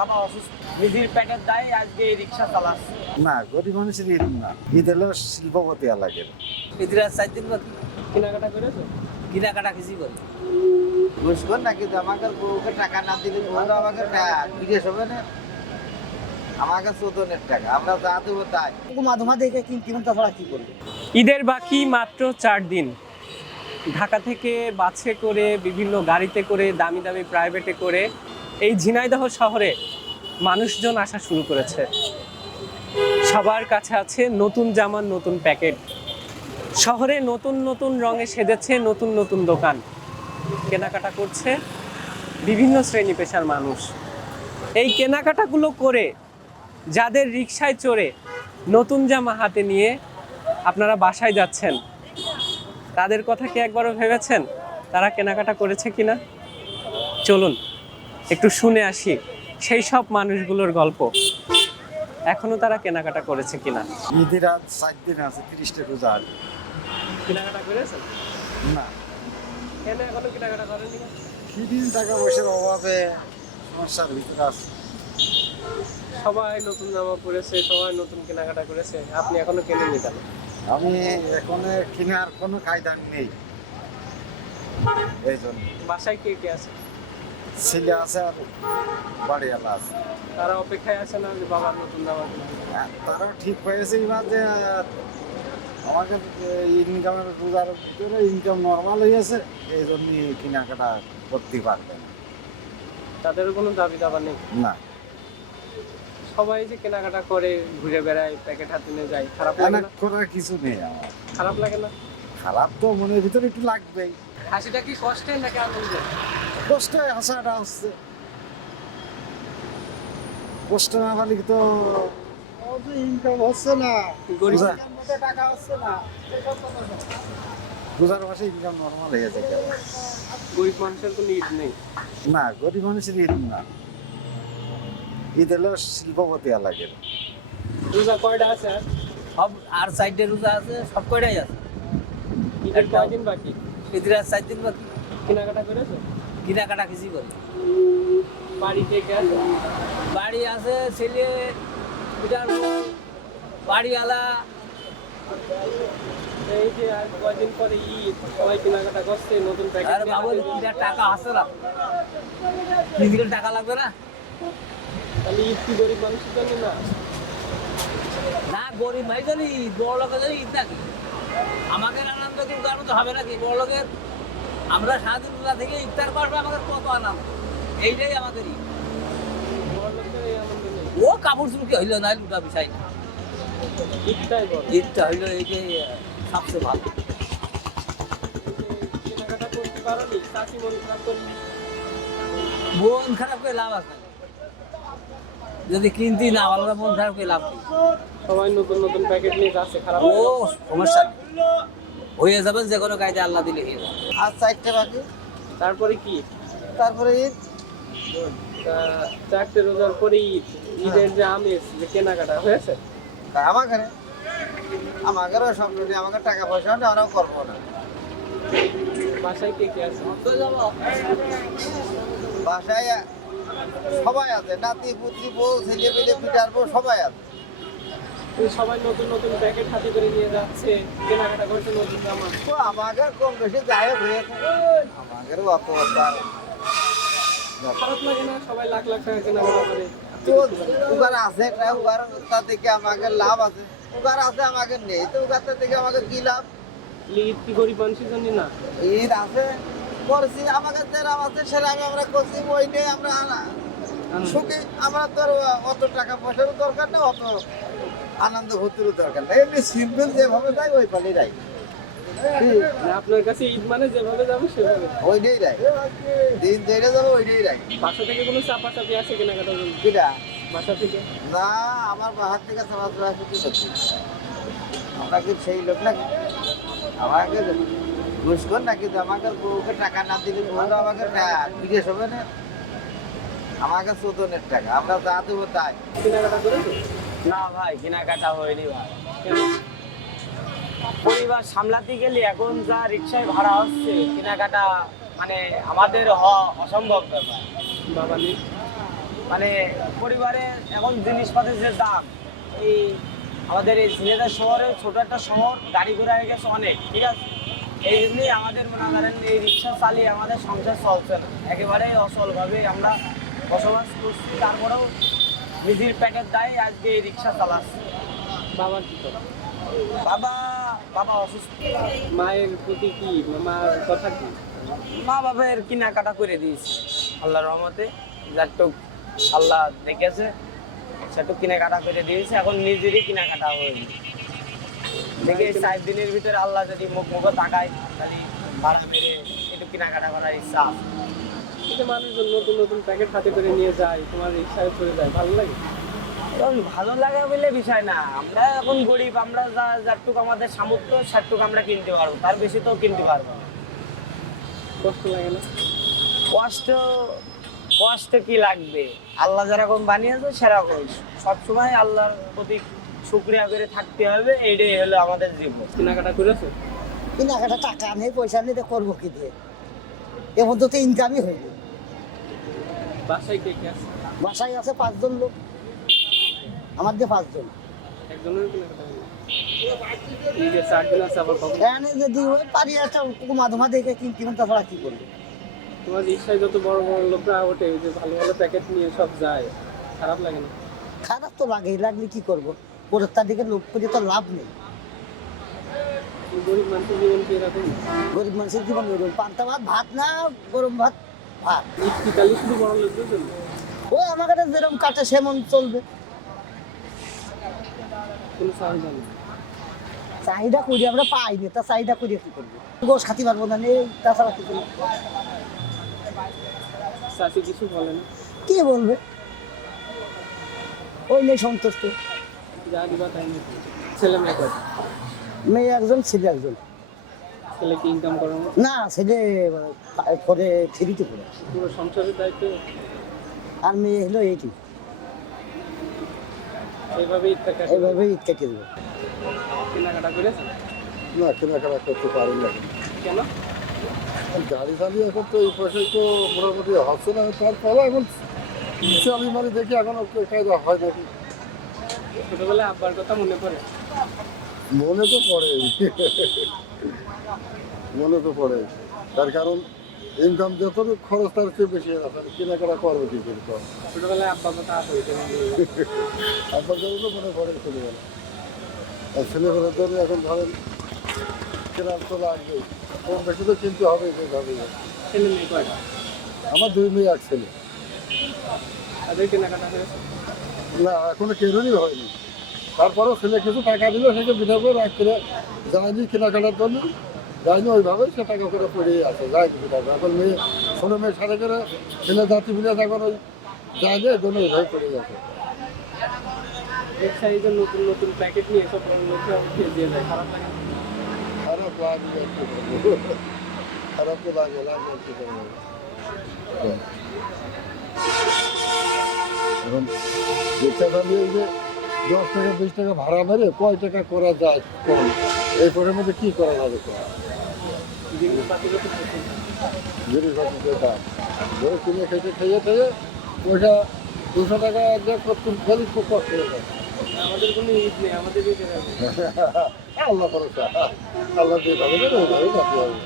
বাবা অসুস্থ, নিধির পেটের দায়ে আজকে এই রিক্সা চালাচ্ছে। না, গরিব মানুষের ঈদ না, ঈদ হলো শিল্পপতি এলাকার। ঈদের আজ 4 দিন বাকি। কেনাকাটা করেছো? কেনাকাটা কিছু করে বুঝবেন নাকি আমাকে বউকে টাকা না দিলে বন্ধু আমাকে বিদেশ হবে না, আমাকে চোদনের টাকা আমরা যা দেবো তাই। মাঝে মাঝে কিনতে তাছাড়া কি করবে। ঈদের বাকি মাত্র 4 দিন। ঢাকা থেকে বাসে করে, বিভিন্ন গাড়িতে করে, দামি দামি প্রাইভেটে করে এই ঝিনাইদহ শহরে মানুষজন আসা শুরু করেছে। সবার কাছে আছে নতুন জামার নতুন প্যাকেট। শহরে নতুন নতুন রঙে সেজেছে নতুন নতুন দোকান। কেনাকাটা করছে বিভিন্ন শ্রেণী পেশার মানুষ। এই কেনাকাটাগুলো করে যাদের রিকশায় চড়ে নতুন জামা হাতে নিয়ে আপনারা বাসায় যাচ্ছেন, তাদের কথা কি একবারও ভেবেছেন তারা কেনাকাটা করেছে কিনা? চলুন একটু শুনে আসি সেই সব মানুষগুলোর গল্প। এখনো তারা কেনাকাটা করেছে কিনা। ঈদের আজ 4 দিন আছে, 30টা রোজা। কেনাকাটা করেছেন? না, কেন এখনো কেনাকাটা করেনি? সেদিন টাকা পয়সার অভাবে সমস্যার ভিতরে আছে। সবাই নতুন জামা পরেছে, সবাই নতুন কেনাকাটা করেছে, আপনি এখনো কেনেননি কেন? আমি এখন কেনার কোনো কায়দা নেই, এই জন্য। বাসায় কে কে আছে? ছেলে আছে আর বাড়িওয়ালা আছে। তারা অপেক্ষায় আছে না যে বাবার নতুন জামা কিনবে? তারাও ঠিক হয়েছে এবার যে আমাকে ইনকামের রোজার ভিতরে ইনকাম নর্মাল হয়েছে, এই জন্য কেনাকাটা করতে পারবে না। তাদেরও কোনো দাবি দাবা নেই? না, সবাই যে কেনাকাটা করে ঘুরে বেড়ায়, প্যাকেট হাতে নিয়ে যায়, খারাপ লাগে এনা না? করার কিছু নেই আমার। খারাপ লাগে না? খারাপ তো মনের ভিতরে একটু লাগবেই। হাসিটা কি কষ্টের নাকি আনন্দের? কষ্ট হাসাটা হচ্ছে, কষ্ট না পারলে তো ইনকাম হচ্ছে না, গরিব টাকা হচ্ছে না, রোজার মাসে ইনকাম নর্মাল হয়ে যায়। গরিব মানুষের কোনো ঈদ নেই। না, গরিব মানুষের ঈদ না, ঈদ হলো শিল্পপতি এলাকার। রোজা কয়টা আছে আর? সব আর 4 রোজা আছে, সব কয়টাই আছে। ঈদের কয়দিন বাকি? ঈদের আজ 4 দিন বাকি। কেনাকাটা করেছো? কেনাকাটা কিছু করে বাড়ি কে কে আছে? বাড়ি আছে, ছেলে, পিটার বউ, বাড়িওয়ালা। এই যে আর কয়দিন পরে ঈদ, সবাই কেনাকাটা করছে নতুন আর প্যাকেট। বাবু কিনার টাকা আছে না, নিজের টাকা লাগবে না। তাহলে ঈদ কি গরিব মানুষের জন্য না? না, গরিব ভাই জানি বড় লোকের জন্য ঈদ নাকি? আমাদের আনন্দ কিন্তু আর মতো হবে নাকি বড় লোকের? আমরা সারাদিন রোজা থেকে ইফতার করবো, আমাদের কত আনন্দ। এইটাই আমাদের ঈদ। বড় লোকদের এই আনন্দ নেই। ও কাপড় চুলকে হইলো না, লুটা বিষয় না। ঈদটাই বড়। ঈদটা হইলো এই যে সবচেয়ে ভালো। কেনাকাটা করতে পারোনি, চাষি মন খারাপ করলি। মন খারাপ করে লাভ আছে? যদি কিনতি না ভালো, মন খারাপ করে লাভ কি? সবাই নতুন নতুন প্যাকেট নিয়ে যাচ্ছে, খারাপ ও লাগে না? সমস্যা নেই, হয়ে যাবেন যে কোনো কায়দা আল্লাহ দিলে হয়ে যাবে। আর 4টা বাকি, তারপরে কি? তারপরে ঈদ। তা 4টে রোজার পরে ঈদ। ঈদের যে আমেজ, যে কেনাকাটা হয়েছে? আমাদেরও সব নেই, আমাকে টাকা পয়সা নেই, আমরাও করবো না। বাসায় কে কে আছে? বাসায় সবাই আছে, নাতি পুত্রি বউ ছেলে পেলে পিটার বউ সবাই আছে। এই সবাই নতুন নতুন প্যাকেট হাতে করে নিয়ে যাচ্ছে, কেনাকাটা করছে নতুন জামা। তো আমাদের কম বেশি যাই হোক হয়েছে, আমাদেরও অত তার খারাপ লাগে না? সবাই লাখ লাখ টাকা কেনাকাটা করে। তো উগার আছে, উগার তার থেকে আমাকে লাভ আছে, উগার আছে আমাকে নেই, তো উগার থেকে আমাকে কি লাভ? ঈদ কি গরিব মানুষের জন্য না? ঈদ আছে করছি, আমাকে যেরাম আছে সেরাম আমরা করছি, ওই নিয়ে আমরা সুখী। আমরা তো আর অত টাকা পয়সারও দরকার না, অত আনন্দ ভর্তিরও দরকার না, এমনি সিম্পল যেভাবে যাই ওই পালি যাই। মানে আপনার কাছে ঈদ মানে যেভাবে যাবে সেভাবে? ওইটাই রাই, দিন যেটা যাবো ওইটাই রাই। বাসা থেকে কোনো চাপাচাপি আছে কেনাকাটার জন্য? কিনা বাসা থেকে? না, আমার বাহার থেকে চলাচল আছে কি করছি, আমরা কি সেই লোক নাকি? আমাকে ঘুষখোর নাকি? আমাকে বউকে টাকা না দিলে বন্ধু আমাকে বিদেশ হবে না, আমাকে চোদনের টাকা আমরা যা দেবো তাই। কেনাকাটা করেছো? না ভাই, কেনাকাটা হয়নি ভাই। কেন? পরিবার সামলাতে গেলে এখন যা রিক্সায় ভাড়া হচ্ছে, কেনাকাটা মানে আমাদের অসম্ভব ব্যাপার। বাবা নেই? মানে পরিবারে এখন জিনিসপাতির যে দাম, এই আমাদের এই ঝিনাইদহ শহরে ছোট একটা শহর, গাড়ি ঘোড়া হয়ে গেছে অনেক, ঠিক আছে। এই জন্যই আমাদের মনে করেন এই রিক্সা চালিয়ে আমাদের সংসার চলছে না, একেবারে অচলভাবে আমরা বসবাস করছি। তারপরেও নিজের পেটের দায় আজকে এই রিক্সা চালাচ্ছি। বাবা কি করে? বাবা বাবা অসুস্থ। মায়ের প্রতি কি, মার কথা কি? মা বাবার কেনাকাটা করে দিয়েছি আল্লাহর রহমতে, যারটুক আল্লাহ দেখেছে সেটুক কেনাকাটা করে দিয়েছে। এখন নিজেরই কেনাকাটা হয়নি, দেখে 4 দিনের ভিতরে আল্লাহ যদি মুখ তাকায় তাহলে ভাড়া মেরে একটু কেনাকাটা করার ইচ্ছা আছে। এই যে মানুষজন নতুন নতুন প্যাকেট হাতে করে নিয়ে যায়, তোমার রিক্সায় চলে যায়, ভালো লাগে? এখন ভালো লাগে বলে বিষয় না, আমরা এখন গরিব, আমরা যারটুক আমাদের সামর্থ্য সেটুক আমরা কিনতে পারবো, তার বেশি তো কিনতে পারবো না। কষ্ট লাগে না? কষ্ট কষ্ট কি লাগবে, আল্লাহ যেরকম বানিয়েছে সেরকম সবসময় আল্লাহর প্রতি শুকরিয়া করে থাকতে হবে, এইটাই হলো আমাদের জীবন। কেনাকাটা করেছো? কেনাকাটা টাকা নেই, পয়সা নেই, তো করবো কি দিয়ে? এর মধ্যে তো ইনকামই হয়নি। বাসায় কে কে আছে? বাসায় আছে 5 জন লোক, আমার দিয়ে 5 জন। একজনের কেনাকাটা হয়নি? এই যে 4 দিন আছে, আবার কখন? এখানে যদি ওই পারি একটা মাধমা দেখে কিনতে হবে, তাছাড়া কি করবো? তোমার রিক্সায় যত বড় বড় লোকরা ওঠে, ওই যে ভালো ভালো প্যাকেট নিয়ে সব যায়, খারাপ লাগে না? খারাপ তো লাগেই, লাগলে কি করবো? পরের তার দিকে লোক করে তো লাভ নেই। গরিব মানুষের জীবন কি এরকম? গরিব মানুষের জীবন এরকম, পান্তা ভাত, ভাত না গরম ভাত, ভাত। ইটকিটালি শুধু বড় লোকদের জন্য? ওই আমার কাছে যেরকম কাটে সেমন চলবে। কোনো চাহিদা নেই? চাহিদা করি আমরা পাইনি, তা চাহিদা করি কি করবো? গোস খাতে পারবো না, নেই, তাছাড়া কিছু না। চাষি কিছু বলে না? কি বলবে? ওই নেই সন্তুষ্ট। যা দিবা তাই নাকি? ছেলে মেয়ে কয়টা? মেয়ে একজন, ছেলে একজন। ছেলে কি ইনকাম করে না? না, ছেলে করে ফ্রিতে পড়ে, পুরো সংসারের দায়িত্ব আর মেয়ে হলো এইটি। এইভাবেই টাকা এইভাবে ঈদ কেটে দেবো। কেনাকাটা করেছে? না, কেনাকাটা করতে পারি না। কেন? গাড়ি চালিয়ে এখন তো এই পয়সায় তো মোটামুটি হচ্ছে না, তারপরে এখন চালি মারি দেখি এখন কায়দা হয় নাকি। ছোটবেলায় আব্বার কথা মনে পড়ে? মনে তো পড়ে, মনে তো পড়ে, তার কারণ ইনকাম যতটুকু খরচ তার চেয়ে বেশি আছে, কেনাকাটা করবো কি করে? ছোটবেলায় আব্বার কথা হইতে আপনার জন্য মনে পড়ে চলে গেল। আর ছেলেমেয়ের জন্য এখন ধরেন কেনার তো লাগবে, কম বেশি তো কিনতে হবে যেভাবে। ছেলে মেয়ে কয়টা? আমার 2 মেয়ে 1 ছেলে। তাদের কেনাকাটা হয়েছে? না, এখনো কেউই হয়নি। তারপরেও ছেলে কিছু টাকা দিল, সেটা বিধা করে রাখ করে যায়নি কেনাকাটার জন্য, যায়নি ওইভাবে সে টাকা করে পড়েই আছে, যায় কিছু টাকা। এখন মেয়ে ছোটো মেয়ের সাথে করে ছেলে জাতি মিলে এখন ওই যায়নি, এই জন্য ওইভাবে পড়ে গেছে। রিক্সায় যে নতুন নতুন প্যাকেট নিয়ে সব বড় লোকরা উঠিয়ে দিয়ে যায়, খারাপ লাগে না? খারাপ লাগবে, একটু করবো। খারাপ তো লাগে, লাগবে একটু করবো। এখন রিক্সা চালিয়ে যে 10 টাকা 20 টাকা ভাড়া মেরে কয় টাকা করা যায় কম, এই পরের মধ্যে কি করা যাবে? জিনিসপাতিরও তো প্রচুর। জিনিসপত্রের দাম ধরে কিনে খেতে খেয়ে খেয়ে পয়সা 200 টাকা একদম করতে গেলে খুব কষ্ট হয়ে যায়। আমাদের কোনো ঈদ নেই, আমাদের ঈদের আগে। আল্লাহ ভরসা, আল্লাহ দিয়ে যাবে না, ওইভাবে যাতে হবে।